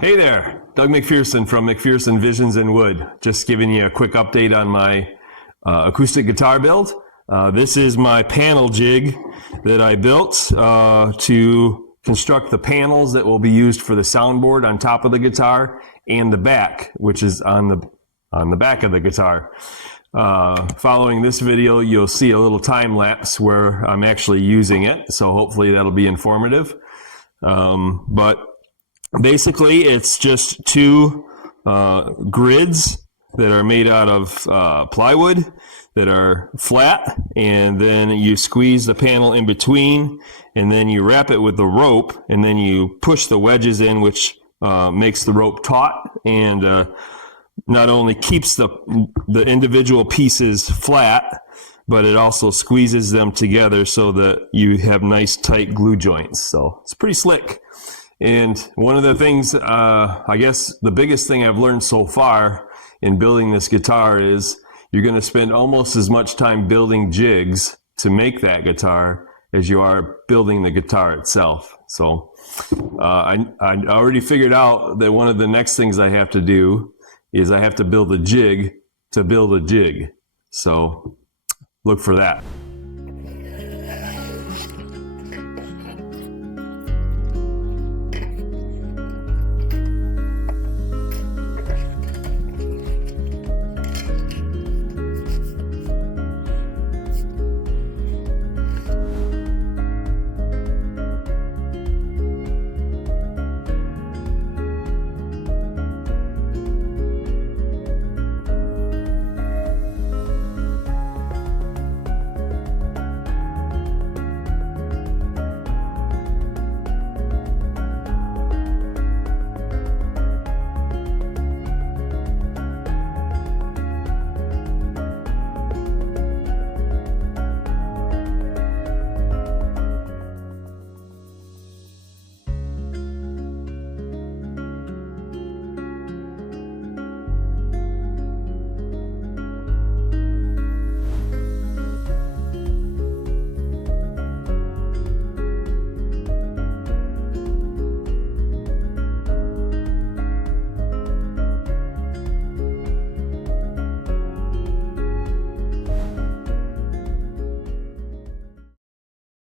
Hey there, Doug McPherson from McPherson Visions in Wood. Just giving you a quick update on my acoustic guitar build. This is my panel jig that I built to construct the panels that will be used for the soundboard on top of the guitar and the back, which is on the back of the guitar. Following this video, you'll see a little time lapse where I'm actually using it, so hopefully that'll be informative. But basically, it's just two grids that are made out of plywood that are flat, and then you squeeze the panel in between, and then you wrap it with the rope, and then you push the wedges in, which makes the rope taut, and not only keeps the individual pieces flat, but it also squeezes them together so that you have nice tight glue joints. So it's pretty slick. And one of the things, I guess the biggest thing I've learned so far in building this guitar is you're going to spend almost as much time building jigs to make that guitar as you are building the guitar itself. So I already figured out that one of the next things I have to do is I have to build a jig to build a jig. So look for that.